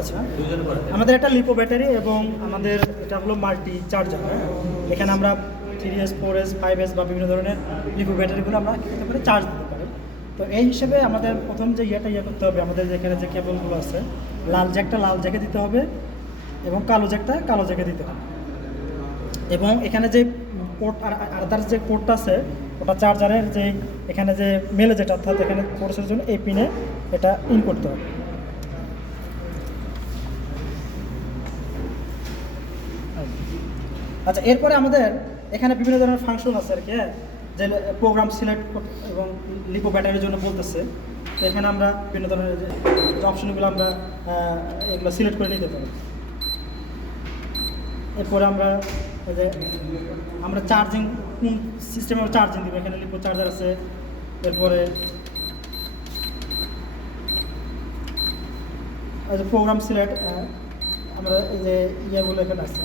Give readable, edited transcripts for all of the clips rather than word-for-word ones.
আচ্ছা, আমাদের একটা লিপো ব্যাটারি এবং আমাদের এটা হলো মাল্টি চার্জার। হ্যাঁ, এখানে আমরা 3S 4S 5S বা বিভিন্ন ধরনের লিপো ব্যাটারিগুলো আমরা কী করতে পারি, চার্জ দিতে পারি। তো এই হিসেবে আমাদের প্রথম যে ইয়ে করতে হবে, আমাদের যেখানে যে কেবলগুলো আছে, লাল জ্যাকে দিতে হবে এবং কালো জ্যাকে দিতে হবে। এবং এখানে যে পোর্ট আর আদার্স যে পোর্টটা আছে, ওটা চার্জারের যে এখানে যে মেলে যেটা, অর্থাৎ এখানে পোর্টের জন্য এই পিনে এটা ইন করতে হবে। আচ্ছা, এরপরে আমাদের এখানে বিভিন্ন ধরনের ফাংশন আছে আর কি, যে প্রোগ্রাম সিলেক্ট এবং লিপো ব্যাটারির জন্য বলতেছে। তো এখানে আমরা বিভিন্ন ধরনের যে অপশনগুলো আমরা এগুলো সিলেক্ট করে নিতে পারি। এরপরে আমরা চার্জিং কোন সিস্টেমে চার্জিং দিব, এখানে লিপো চার্জার আছে। এরপরে প্রোগ্রাম সিলেক্ট, আমরা এই যে ইয়েগুলো এখানে আছে।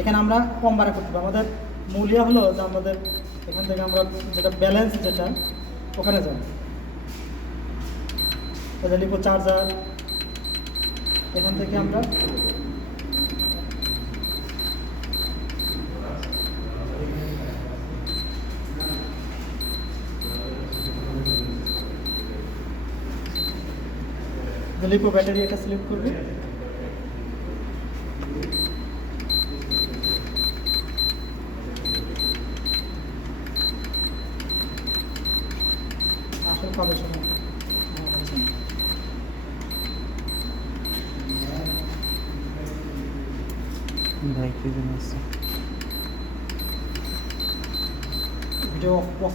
এখানে আমরা কম বাড়া করতে পারি। আমাদের মূল ইয়ে হলো যে আমাদের এখান থেকে আমরা যেটা ব্যালেন্স যেটা ওখানে যাব, লিপো চার্জার, এখান থেকে আমরা লিপো ব্যাটারি এটা সিলেক্ট করব। আসলে কবে সময় ভাই কি জানাস ভিডিও অফ পজ